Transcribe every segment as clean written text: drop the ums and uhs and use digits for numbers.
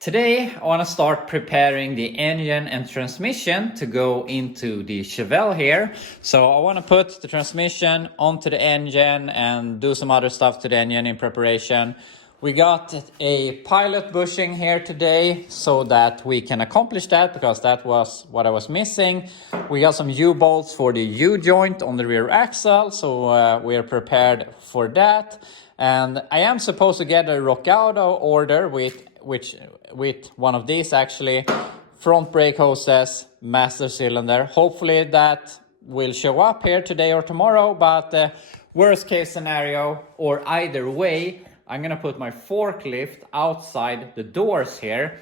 Today I want to start preparing the engine and transmission to go into the Chevelle here. So I want to put the transmission onto the engine and do some other stuff to the engine in preparation. We got a pilot bushing here today so that we can accomplish that, because that was what I was missing. We got some U-bolts for the U-joint on the rear axle, so we are prepared for that. And I am supposed to get a Rockauto order with one of these, actually, front brake hoses, master cylinder. Hopefully that will show up here today or tomorrow, but worst case scenario, or either way, I'm gonna put my forklift outside the doors here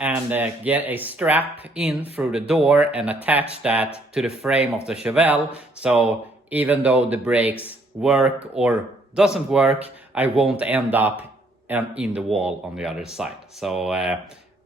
and get a strap in through the door and attach that to the frame of the Chevelle. So even though the brakes work or doesn't work, I won't end up in the wall on the other side. So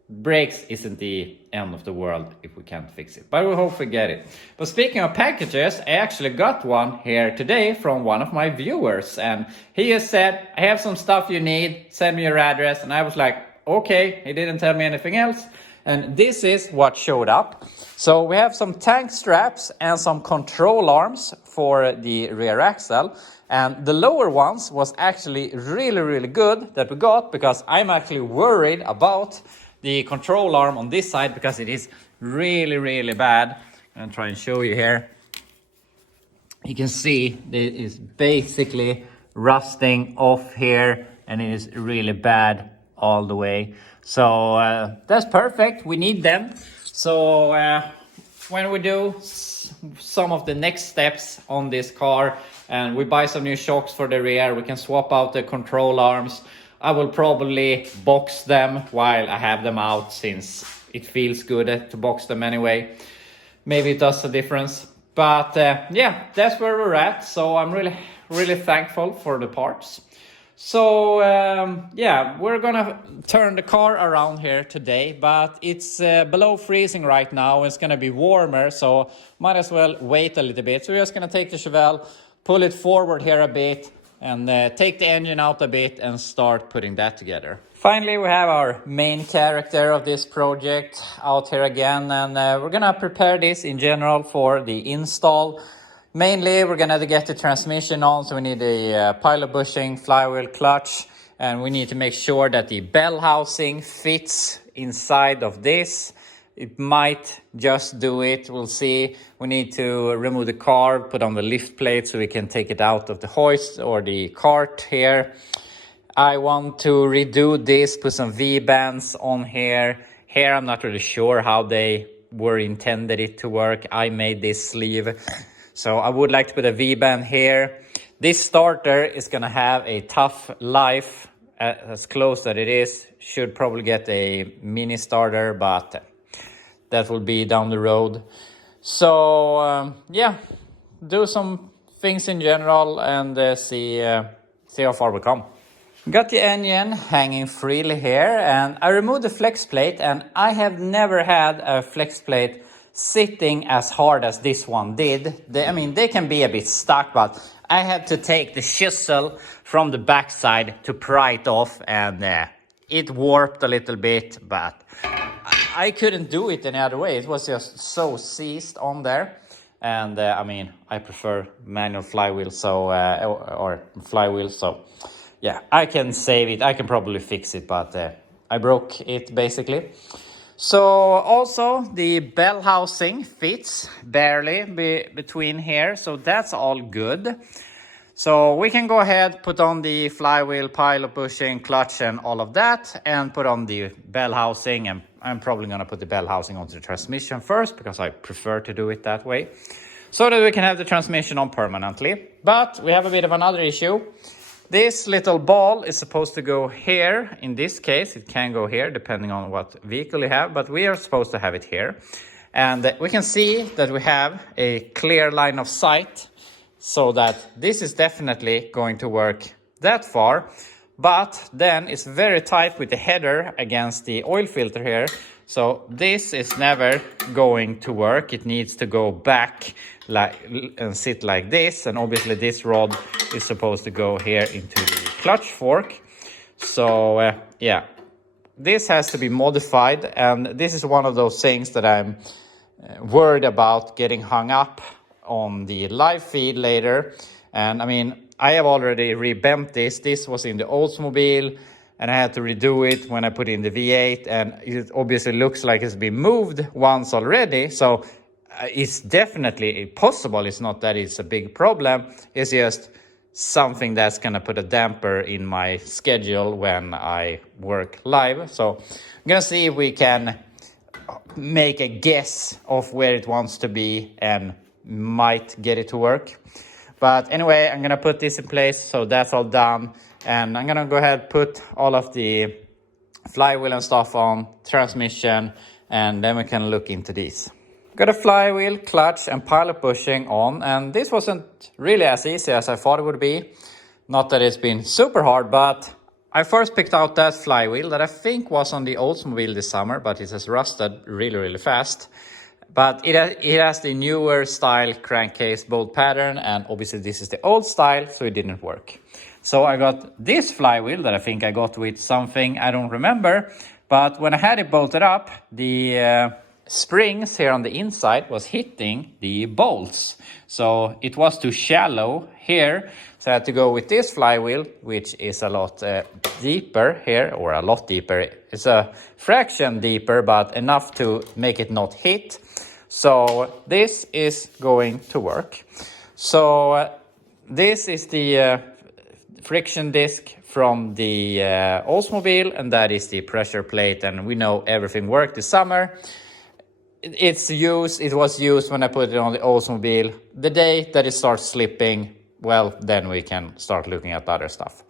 brakes isn't the end of the world if we can't fix it, but we hope we get it. But speaking of packages, I actually got one here today from one of my viewers, and he has said, I have some stuff you need, send me your address. And I was like, okay. He didn't tell me anything else, and this is what showed up. So we have some tank straps and some control arms for the rear axle. And the lower ones was actually really good that we got, because I'm actually worried about the control arm on this side, because it is really bad. I'm gonna try and show you here. You can see it is basically rusting off here, and it is really bad all the way. So that's perfect. We need them. So when we do some of the next steps on this car and we buy some new shocks for the rear, we can swap out the control arms. I will probably box them while I have them out, since it feels good to box them anyway. Maybe it does a difference, but yeah, that's where we're at. So I'm really thankful for the parts. So yeah, we're gonna turn the car around here today, but it's below freezing right now. It's gonna be warmer, so might as well wait a little bit. So we're just gonna take the Chevelle, pull it forward here a bit, and take the engine out a bit and start putting that together. Finally, we have our main character of this project out here again, and we're gonna prepare this in general for the install. Mainly, we're gonna get the transmission on, so we need a pilot bushing, flywheel, clutch, and we need to make sure that the bell housing fits inside of this. It might just do it, we'll see. We need to remove the car, put on the lift plate so we can take it out of the hoist or the cart here. I want to redo this, put some V-bands on here. Here I'm not really sure how they were intended it to work. I made this sleeve, so I would like to put a V-band here. This starter is gonna have a tough life, as close that it is. Should probably get a mini starter, but that will be down the road. So yeah, do some things in general and see how far we come. Got the engine hanging freely here, and I removed the flex plate, and I have never had a flex plate sitting as hard as this one did. I mean, they can be a bit stuck, but I had to take the chisel from the backside to pry it off, and it warped a little bit, but I couldn't do it any other way. It was just so seized on there. And I mean, I prefer manual flywheel, so or flywheel, so yeah, I can save it. I can probably fix it, but I broke it basically. So also the bell housing fits barely between here, so that's all good. So we can go ahead, put on the flywheel, pilot bushing, clutch and all of that, and put on the bell housing. And I'm probably gonna put the bell housing onto the transmission first, because I prefer to do it that way, so that we can have the transmission on permanently. But we have a bit of another issue. This little ball is supposed to go here. In this case, it can go here depending on what vehicle you have, but we are supposed to have it here. And we can see that we have a clear line of sight, so that this is definitely going to work that far. But then it's very tight with the header against the oil filter here. So this is never going to work. It needs to go back and sit like this. And obviously this rod is supposed to go here into the clutch fork. So yeah, this has to be modified, and this is one of those things that I'm worried about getting hung up on the live feed later. And I mean, I have already revamped this. This was in the Oldsmobile, and I had to redo it when I put in the V8, and it obviously looks like it's been moved once already. So it's definitely possible. It's not that it's a big problem. It's just something that's gonna put a damper in my schedule when I work live. So I'm gonna see if we can make a guess of where it wants to be and might get it to work. But anyway, I'm gonna put this in place, so that's all done. And I'm gonna go ahead, put all of the flywheel and stuff on, transmission, and then we can look into these. Got a flywheel, clutch, and pilot bushing on, and this wasn't really as easy as I thought it would be. Not that it's been super hard, but I first picked out that flywheel that I think was on the Oldsmobile this summer, but it has rusted really fast. But it has the newer style crankcase bolt pattern, and obviously this is the old style, so it didn't work. So I got this flywheel that I think I got with something I don't remember, but when I had it bolted up, the springs here on the inside was hitting the bolts. So it was too shallow here, so I had to go with this flywheel, which is a lot deeper here, or a lot deeper. It's a fraction deeper, but enough to make it not hit. So this is going to work. So this is the friction disc from the Oldsmobile, and that is the pressure plate, and we know everything worked this summer. It was used when I put it on the Oldsmobile. The day that it starts slipping, well, then we can start looking at other stuff.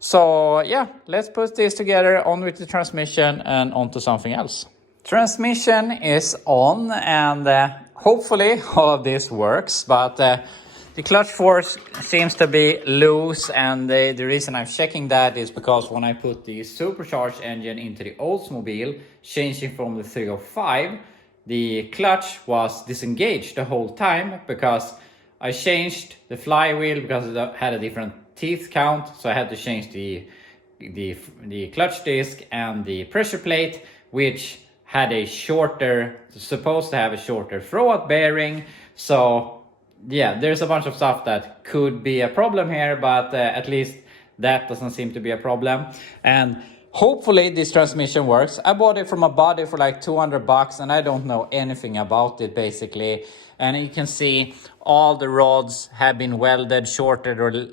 So yeah, let's put this together, on with the transmission and onto something else. Transmission is on, and hopefully all of this works, but the clutch force seems to be loose, and the reason I'm checking that is because when I put the supercharged engine into the Oldsmobile, changing from the 305, the clutch was disengaged the whole time because I changed the flywheel because it had a different teeth count, so I had to change the clutch disc and the pressure plate, which had supposed to have a shorter throwout bearing. So yeah, there's a bunch of stuff that could be a problem here, but at least that doesn't seem to be a problem. And hopefully this transmission works. I bought it from a body for like $200, and I don't know anything about it basically. And you can see all the rods have been welded, shorted, or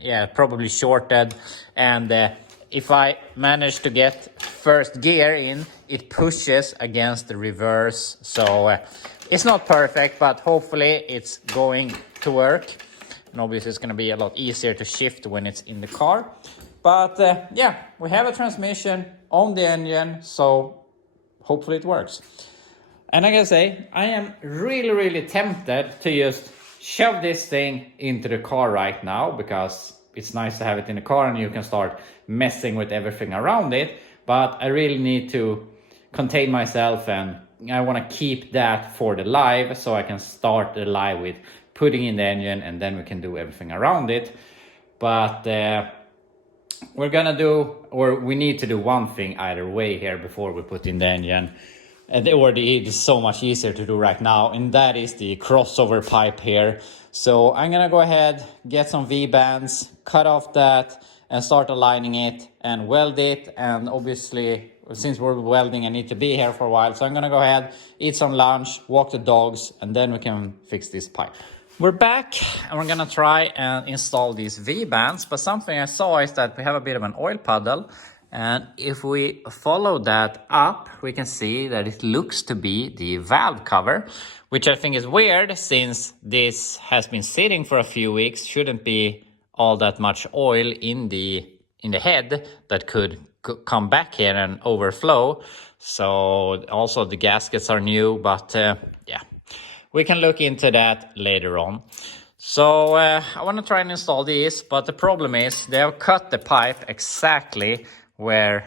yeah, probably shorted. And if I manage to get first gear in, it pushes against the reverse. So it's not perfect, but hopefully it's going to work. And obviously it's going to be a lot easier to shift when it's in the car. But yeah, we have a transmission on the engine, so hopefully it works. And I gotta say, I am really tempted to just shove this thing into the car right now, because it's nice to have it in the car and you can start messing with everything around it. But I really need to contain myself, and I want to keep that for the live, so I can start the live with putting in the engine, and then we can do everything around it. But we need to do one thing either way here before we put in the engine. And it is so much easier to do right now, and that is the crossover pipe here. So I'm gonna go ahead, get some V-bands, cut off that, and start aligning it and weld it. And obviously, since we're welding, I need to be here for a while. So I'm gonna go ahead, eat some lunch, walk the dogs, and then we can fix this pipe. We're back, and we're gonna try and install these V-bands. But something I saw is that we have a bit of an oil puddle. And if we follow that up, we can see that it looks to be the valve cover, which I think is weird since this has been sitting for a few weeks. Shouldn't be all that much oil in the head that could come back here and overflow. So also the gaskets are new, but yeah, we can look into that later on. So I want to try and install these, but the problem is they have cut the pipe exactly where,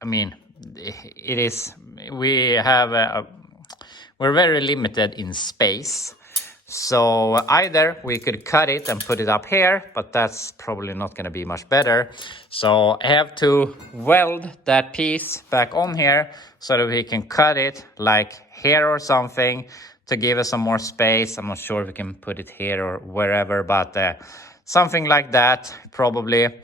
I mean, it is, we're very limited in space. So either we could cut it and put it up here, but that's probably not going to be much better. So I have to weld that piece back on here so that we can cut it like here or something to give us some more space. I'm not sure if we can put it here or wherever, but something like that probably.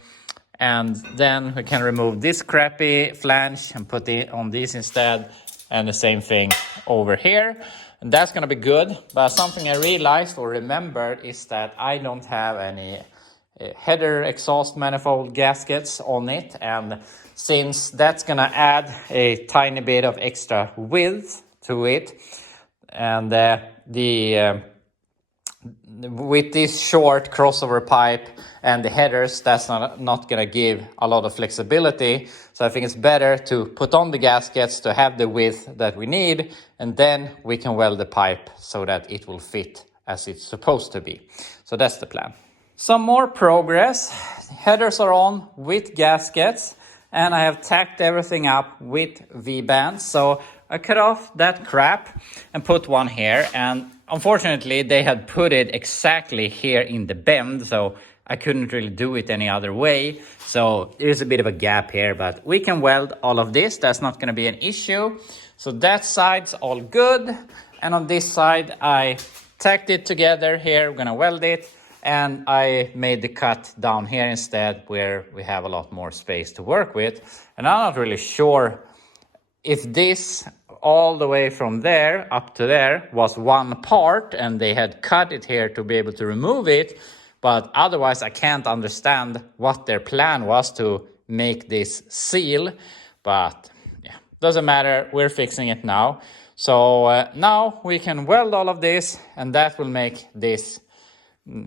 And then we can remove this crappy flange and put it on these instead, and the same thing over here. And that's gonna be good. But something I realized or remembered is that I don't have any header exhaust manifold gaskets on it, and since that's gonna add a tiny bit of extra width to it, and with this short crossover pipe and the headers, that's not gonna give a lot of flexibility. So I think it's better to put on the gaskets to have the width that we need, and then we can weld the pipe so that it will fit as it's supposed to be. So that's the plan. Some more progress. Headers are on with gaskets, and I have tacked everything up with V-bands. So I cut off that crap and put one here, and unfortunately they had put it exactly here in the bend, so I couldn't really do it any other way. So there's a bit of a gap here, but we can weld all of this. That's not going to be an issue. So that side's all good, and on this side I tacked it together here. We're going to weld it, and I made the cut down here instead, where we have a lot more space to work with. And I'm not really sure if this all the way from there up to there was one part and they had cut it here to be able to remove it, but otherwise I can't understand what their plan was to make this seal. But yeah, doesn't matter, we're fixing it now. So now we can weld all of this, and that will make this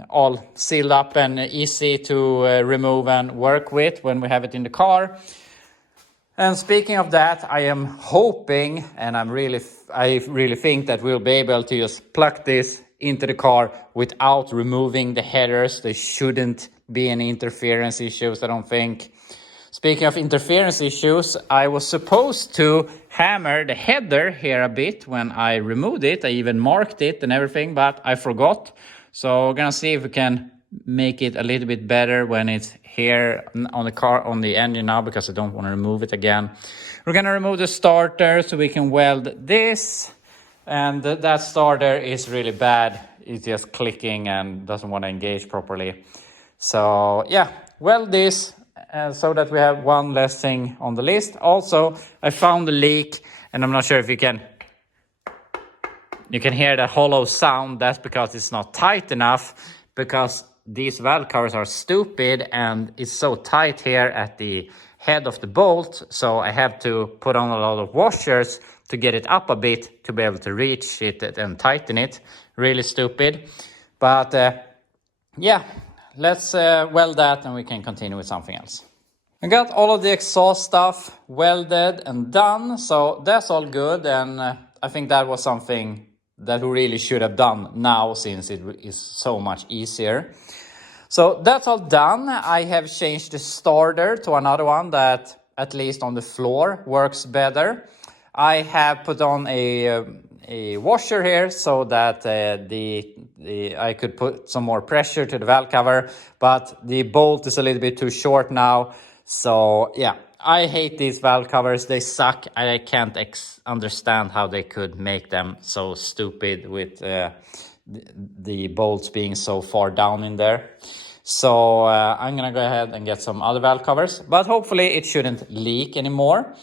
all sealed up and easy to remove and work with when we have it in the car. And speaking of that, I am hoping, and I really think that we'll be able to just plug this into the car without removing the headers. There shouldn't be any interference issues, I don't think. Speaking of interference issues, I was supposed to hammer the header here a bit when I removed it. I even marked it and everything, but I forgot. So we're gonna see if we can make it a little bit better when it's here on the car, on the engine now, because I don't want to remove it again. We're gonna remove the starter so we can weld this, and that starter is really bad. It's just clicking and doesn't want to engage properly. So yeah, weld this so that we have one less thing on the list. Also, I found a leak, and I'm not sure if you can hear the hollow sound. That's because it's not tight enough, because these valve covers are stupid and it's so tight here at the head of the bolt. So I have to put on a lot of washers to get it up a bit to be able to reach it and tighten it. Really stupid. But yeah, let's weld that and we can continue with something else. I got all of the exhaust stuff welded and done, so that's all good. And I think that was something that we really should have done now, since it is so much easier. So that's all done. I have changed the starter to another one that, at least on the floor, works better. I have put on a washer here so that I could put some more pressure to the valve cover, but the bolt is a little bit too short now. So yeah, I hate these valve covers. They suck. I can't understand how they could make them so stupid with the bolts being so far down in there. So I'm gonna go ahead and get some other valve covers, but hopefully it shouldn't leak anymore.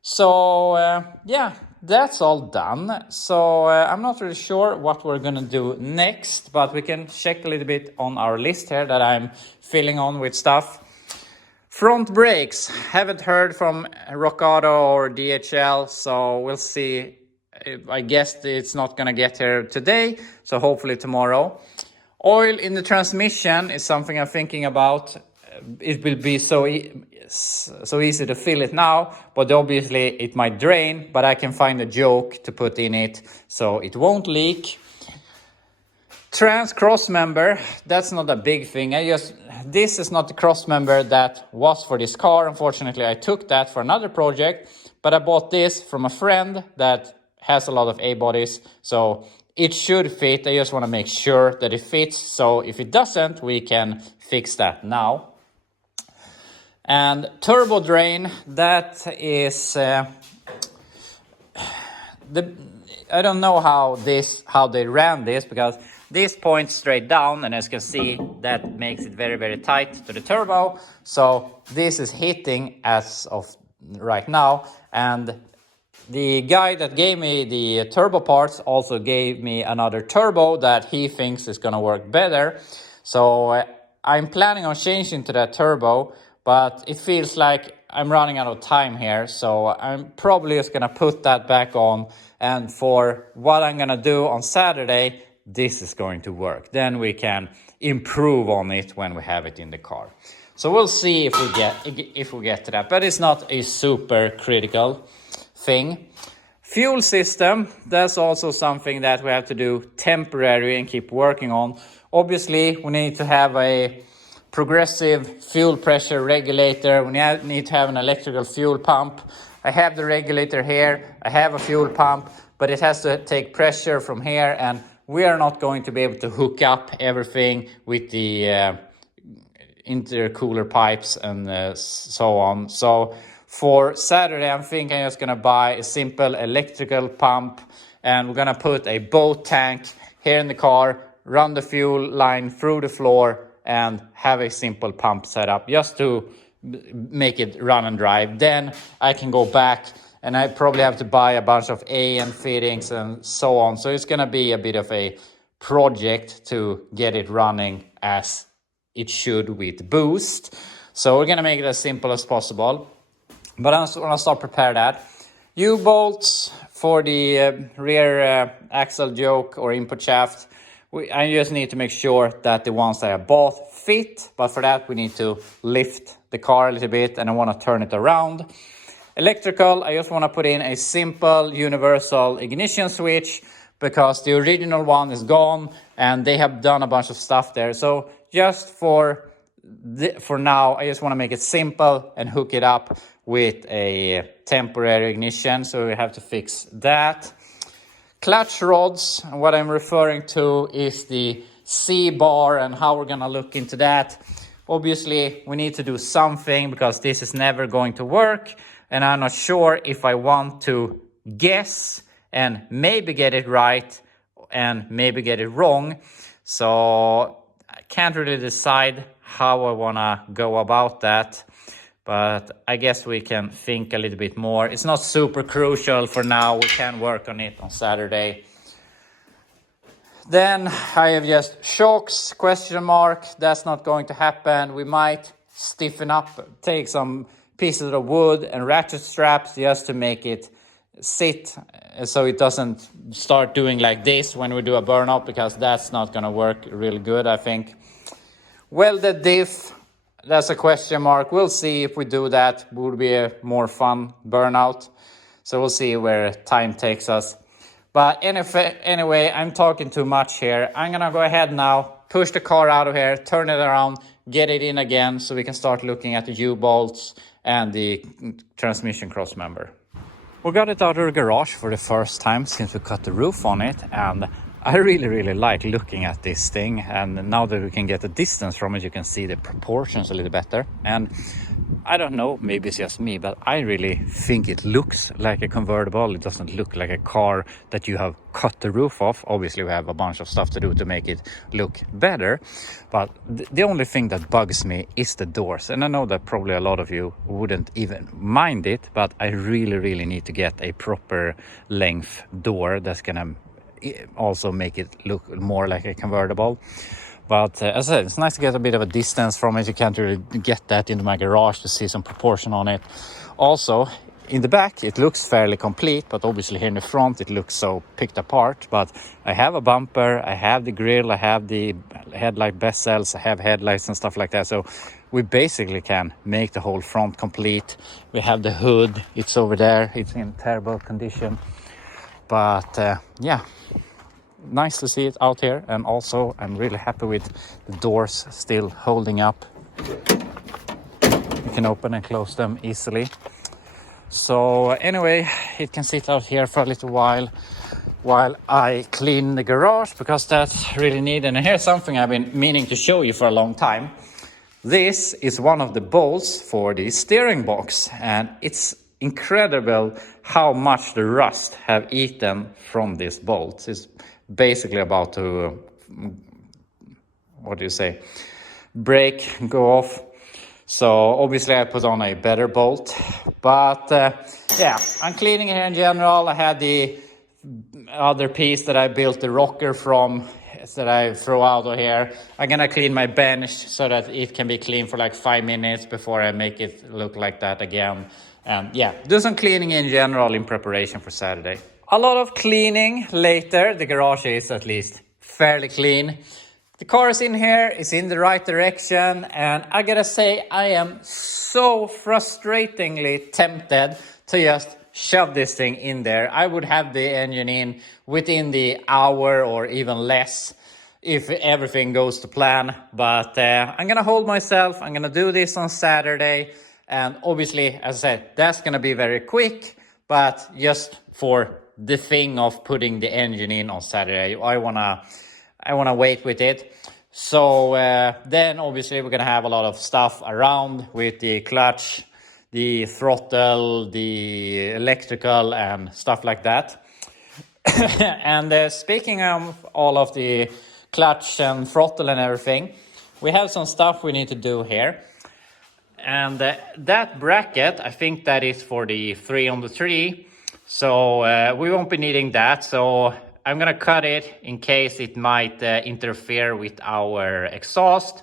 So yeah, that's all done. So I'm not really sure what we're gonna do next, but we can check a little bit on our list here that I'm filling on with stuff. Front brakes, haven't heard from Rock Auto or DHL, so we'll see. I guess it's not gonna get here today, so hopefully tomorrow. Oil in the transmission is something I'm thinking about. It will be so easy to fill it now, but obviously it might drain, but I can find a joke to put in it so it won't leak. Trans cross member, that's not a big thing. This is not the cross member that was for this car. Unfortunately, I took that for another project, but I bought this from a friend that has a lot of A-bodies, so it should fit. I just want to make sure that it fits. So if it doesn't, we can fix that now. And turbo drain, that is I don't know how they ran this, because this points straight down, and as you can see, that makes it very, very tight to the turbo. So this is hitting as of right now, and the guy that gave me the turbo parts also gave me another turbo that he thinks is going to work better. So I'm planning on changing to that turbo, but it feels like I'm running out of time here, so I'm probably just gonna put that back on, and for what I'm gonna do on Saturday, this is going to work. Then we can improve on it when we have it in the car. So we'll see if we get to that, but it's not a super critical thing. Fuel system, that's also something that we have to do temporary and keep working on. Obviously, we need to have a progressive fuel pressure regulator. We need to have an electrical fuel pump. I have the regulator here. I have a fuel pump, but it has to take pressure from here, and we are not going to be able to hook up everything with the intercooler pipes and so on. So for Saturday, I'm thinking I'm just gonna buy a simple electrical pump, and we're gonna put a boat tank here in the car, run the fuel line through the floor, and have a simple pump setup just to make it run and drive. Then I can go back, and I probably have to buy a bunch of AN fittings and so on. So it's gonna be a bit of a project to get it running as it should with boost. So we're gonna make it as simple as possible. But I'm gonna start prepare that. U-bolts for the rear axle yoke or input shaft. I just need to make sure that the ones that I bought fit, but for that we need to lift the car a little bit, and I want to turn it around. Electrical, I just want to put in a simple universal ignition switch, because the original one is gone and they have done a bunch of stuff there. So just for now, I just want to make it simple and hook it up with a temporary ignition, so we have to fix that. Clutch rods, what I'm referring to is the C-bar and how we're gonna look into that. Obviously, we need to do something, because this is never going to work, and I'm not sure if I want to guess and maybe get it right and maybe get it wrong. So I can't really decide how I wanna go about that. But I guess we can think a little bit more. It's not super crucial for now. We can work on it on Saturday. Then I have just shocks, question mark. That's not going to happen. We might stiffen up, take some pieces of wood and ratchet straps just to make it sit, so it doesn't start doing like this when we do a burnout, because that's not going to work really good, I think. Welded diff. That's a question mark. We'll see if we do that. It would be a more fun burnout. So we'll see where time takes us. But anyway, I'm talking too much here. I'm going to go ahead now, push the car out of here, turn it around, get it in again, so we can start looking at the U-bolts and the transmission cross member. We got it out of the garage for the first time since we cut the roof on it, and I really like looking at this thing, and now that we can get a distance from it, you can see the proportions a little better. And I don't know, maybe it's just me, but I really think it looks like a convertible. It doesn't look like a car that you have cut the roof off. Obviously we have a bunch of stuff to do to make it look better, but the only thing that bugs me is the doors. And I know that probably a lot of you wouldn't even mind it, but I really need to get a proper length door that's gonna also make it look more like a convertible. But as I said, it's nice to get a bit of a distance from it. You can't really get that into my garage to see some proportion on it. Also, in the back it looks fairly complete, but obviously here in the front it looks so picked apart. But I have a bumper, I have the grill, I have the headlight bezels, I have headlights and stuff like that. So we basically can make the whole front complete. We have the hood, it's over there, it's in terrible condition. But yeah, nice to see it out here. And also I'm really happy with the doors still holding up. You can open and close them easily. So anyway, it can sit out here for a little while. while I clean the garage, because that's really neat. And here's something I've been meaning to show you for a long time. This is one of the bolts for the steering box, and it's incredible how much the rust have eaten from this bolt. It's basically about to, what do you say, break, go off. So obviously I put on a better bolt, but yeah, I'm cleaning here in general. I had the other piece that I built the rocker from that I throw out of here. I'm gonna clean my bench so that it can be clean for like 5 minutes before I make it look like that again. And yeah, do some cleaning in general in preparation for Saturday. A lot of cleaning later. The garage is at least fairly clean. The car is in here, it's in the right direction, and I gotta say I am so frustratingly tempted to just shove this thing in there. I would have the engine in within the hour or even less if everything goes to plan. But I'm gonna hold myself. I'm gonna do this on Saturday, and obviously, as I said, that's gonna be very quick, but just for the thing of putting the engine in on Saturday, I wanna wait with it. So then obviously we're gonna have a lot of stuff around with the clutch, the throttle, the electrical and stuff like that. And speaking of all of the clutch and throttle and everything, we have some stuff we need to do here. And that bracket, I think that is for the 3-on-3. So we won't be needing that. So I'm gonna cut it in case it might interfere with our exhaust.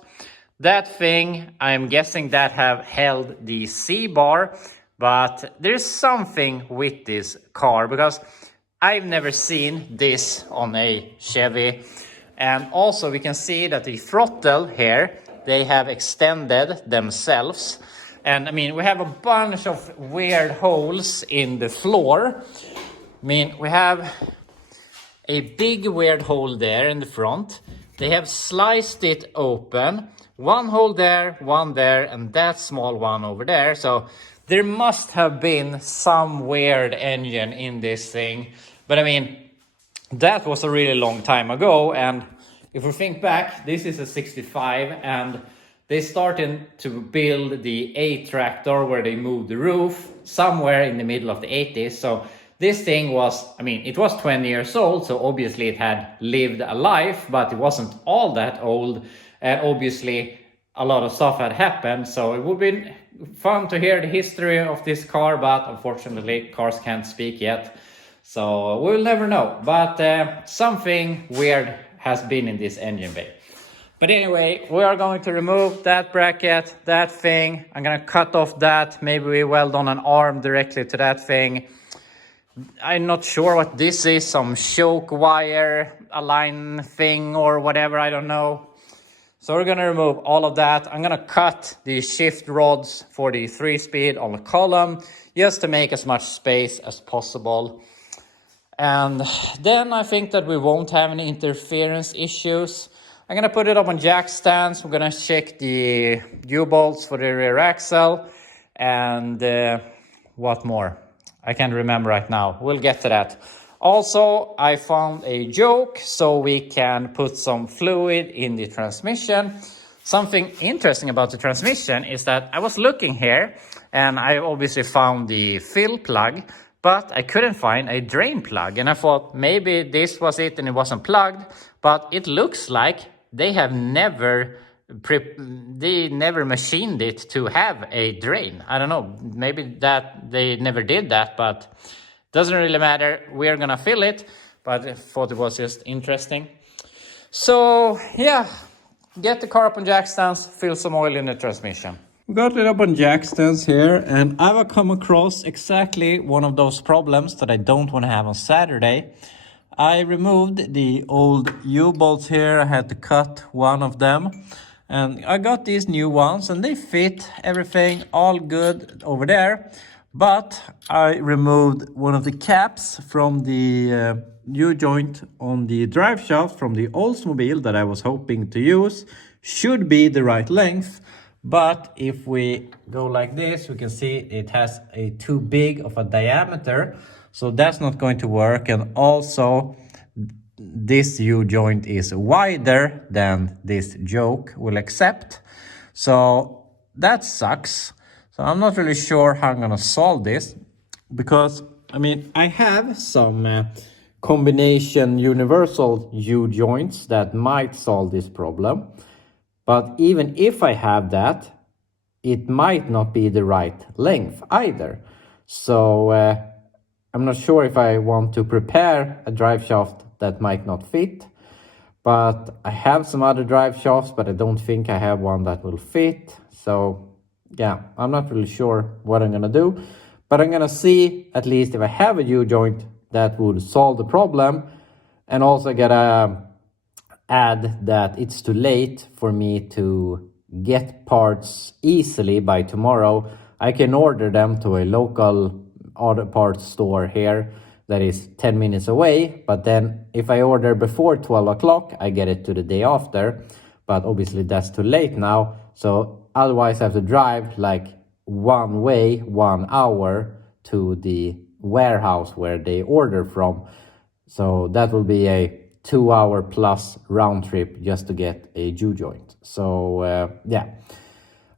That thing, I'm guessing that have held the C-bar, but there's something with this car because I've never seen this on a Chevy. And also we can see that the throttle here, they have extended themselves. And I mean, we have a bunch of weird holes in the floor. I mean, we have a big weird hole there in the front. They have sliced it open. One hole there, one there, and that small one over there. So there must have been some weird engine in this thing. But I mean, that was a really long time ago. And if we think back, this is a 65, and they started to build the A tractor where they moved the roof somewhere in the middle of the 80s. So this thing was, I mean, it was 20 years old, so obviously it had lived a life, but it wasn't all that old. And obviously a lot of stuff had happened. So it would be fun to hear the history of this car, but unfortunately cars can't speak yet. So we'll never know. But something weird has been in this engine bay. But anyway, we are going to remove that bracket, that thing. I'm gonna cut off that. Maybe we weld on an arm directly to that thing. I'm not sure what this is, some choke wire, align thing or whatever, I don't know. So we're gonna remove all of that. I'm gonna cut the shift rods for the 3-speed on the column just to make as much space as possible. And then I think that we won't have any interference issues. I'm gonna put it up on jack stands. We're gonna check the U-bolts for the rear axle. And what more? I can't remember right now. We'll get to that. Also, I found a joke so we can put some fluid in the transmission. Something interesting about the transmission is that I was looking here and I obviously found the fill plug, but I couldn't find a drain plug. And I thought maybe this was it and it wasn't plugged, but it looks like they have never machined it to have a drain. I don't know, maybe that they never did that, but doesn't really matter. We're gonna fill it, but I thought it was just interesting. So yeah, get the car up on jack stands, fill some oil in the transmission. We got it up on jack stands here, and I've come across exactly one of those problems that I don't want to have on Saturday. I removed the old U-bolts here. I had to cut one of them. And I got these new ones and they fit everything all good over there. But I removed one of the caps from the U-joint on the drive shaft from the Oldsmobile that I was hoping to use. Should be the right length. But if we go like this, we can see it has a too big of a diameter. So that's not going to work. And also this U-joint is wider than this yoke will accept. So that sucks. So I'm not really sure how I'm gonna solve this, because I mean, I have some combination universal U-joints that might solve this problem. But even if I have that, it might not be the right length either. So I'm not sure if I want to prepare a drive shaft that might not fit. But I have some other drive shafts, but I don't think I have one that will fit. So yeah, I'm not really sure what I'm gonna do. But I'm gonna see at least if I have a U-joint that would solve the problem. And also gotta add that it's too late for me to get parts easily by tomorrow. I can order them to a local auto parts store here that is 10 minutes away, but then if I order before 12 o'clock, I get it to the day after. But obviously that's too late now, so otherwise I have to drive like one way, 1 hour to the warehouse where they order from. So that will be a 2 hour plus round trip just to get a U-joint. So yeah,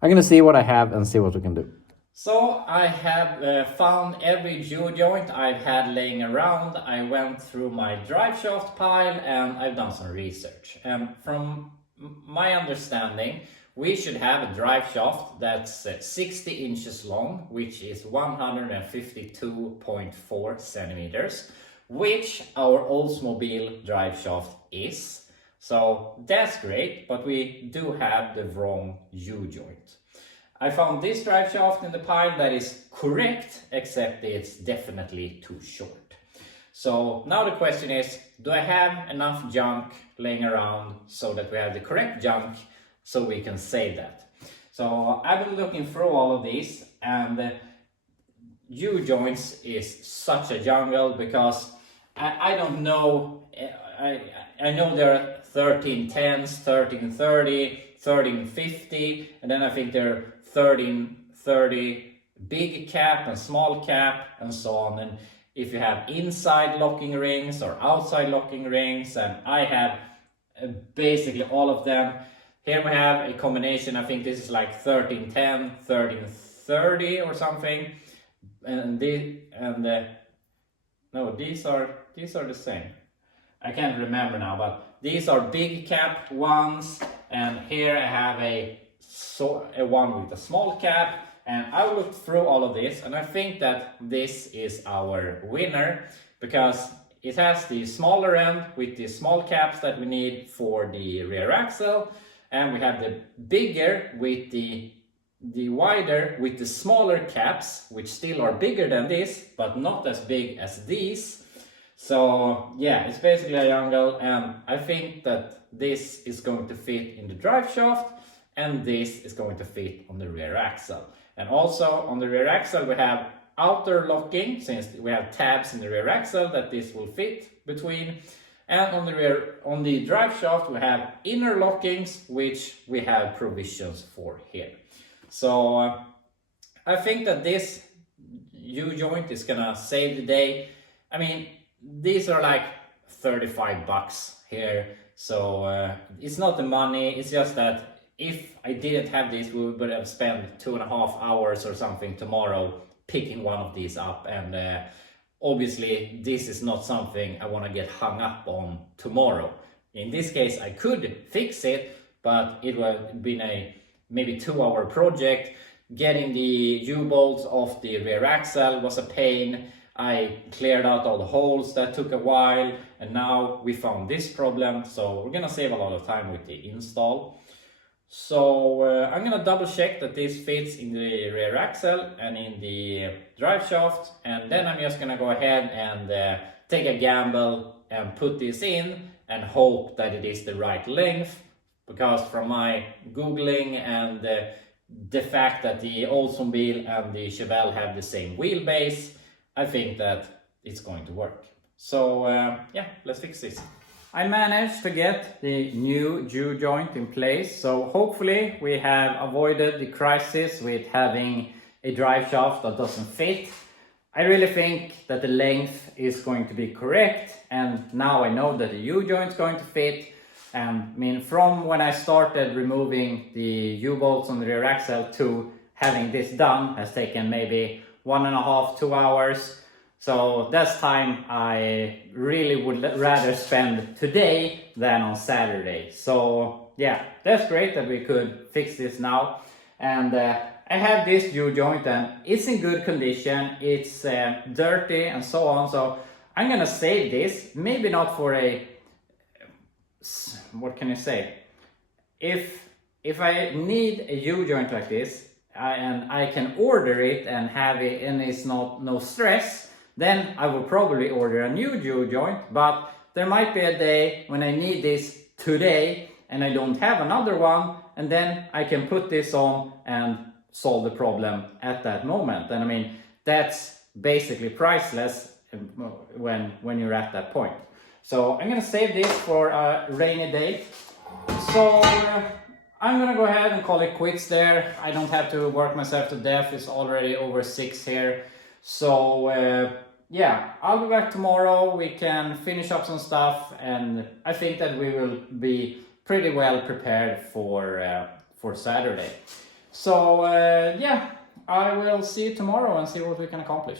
I'm gonna see what I have and see what we can do. So I have found every U-joint I've had laying around. I went through my drive shaft pile and I've done some research. And from my understanding, we should have a drive shaft that's 60 inches long, which is 152.4 centimeters, which our Oldsmobile drive shaft is. So that's great, but we do have the wrong U-joint. I found this drive shaft in the pile that is correct, except it's definitely too short. So now the question is, do I have enough junk laying around so that we have the correct junk so we can save that? So I've been looking through all of these, and U-joints is such a jungle because I don't know. I know there are 1310s, 1330, 1350, and then I think there are 1330 big cap and small cap and so on. And if you have inside locking rings or outside locking rings, and I have basically all of them. Here we have a combination. I think this is like 1310, 1330 or something, and no, these are the same. I can't remember now, but these are big cap ones, and here I have a one with a small cap. And I looked through all of this, and I think that this is our winner because it has the smaller end with the small caps that we need for the rear axle, and we have the bigger with the wider with the smaller caps, which still are bigger than this, but not as big as these. So yeah, it's basically a jungle, and I think that this is going to fit in the drive shaft, and this is going to fit on the rear axle. And also on the rear axle we have outer locking, since we have tabs in the rear axle that this will fit between. And on the drive shaft we have inner lockings, which we have provisions for here. So I think that this U-joint is gonna save the day. I mean, these are like 35 bucks here, so it's not the money, it's just that if I didn't have this, we would have spent 2.5 hours or something tomorrow picking one of these up, and obviously this is not something I want to get hung up on tomorrow. In this case I could fix it, but it would have been a maybe 2-hour project. Getting the U-bolts off the rear axle was a pain. I cleared out all the holes, that took a while, and now we found this problem, so we're gonna save a lot of time with the install. So I'm gonna double check that this fits in the rear axle and in the drive shaft, and then I'm just gonna go ahead and take a gamble and put this in and hope that it is the right length, because from my googling and the fact that the Oldsmobile and the Chevelle have the same wheelbase, I think that it's going to work. So yeah, let's fix this. I managed to get the new U-joint in place, so hopefully we have avoided the crisis with having a drive shaft that doesn't fit. I really think that the length is going to be correct, and now I know that the U-joint is going to fit. And I mean, from when I started removing the U-bolts on the rear axle to having this done has taken maybe 1.5 to 2 hours. So that's time I really would rather spend today than on Saturday. So yeah, that's great that we could fix this now. And I have this U-joint and it's in good condition. It's dirty and so on. So I'm gonna save this, maybe not for a, what can you say? If I need a U-joint like this, and I can order it and have it and it's no stress, then I will probably order a new U-joint. But there might be a day when I need this today and I don't have another one, and then I can put this on and solve the problem at that moment. And I mean, that's basically priceless when you're at that point. So I'm gonna save this for a rainy day. So I'm gonna go ahead and call it quits there. I don't have to work myself to death. It's already over 6 here. So yeah, I'll be back tomorrow. We can finish up some stuff, and I think that we will be pretty well prepared for Saturday. So yeah, I will see you tomorrow and see what we can accomplish.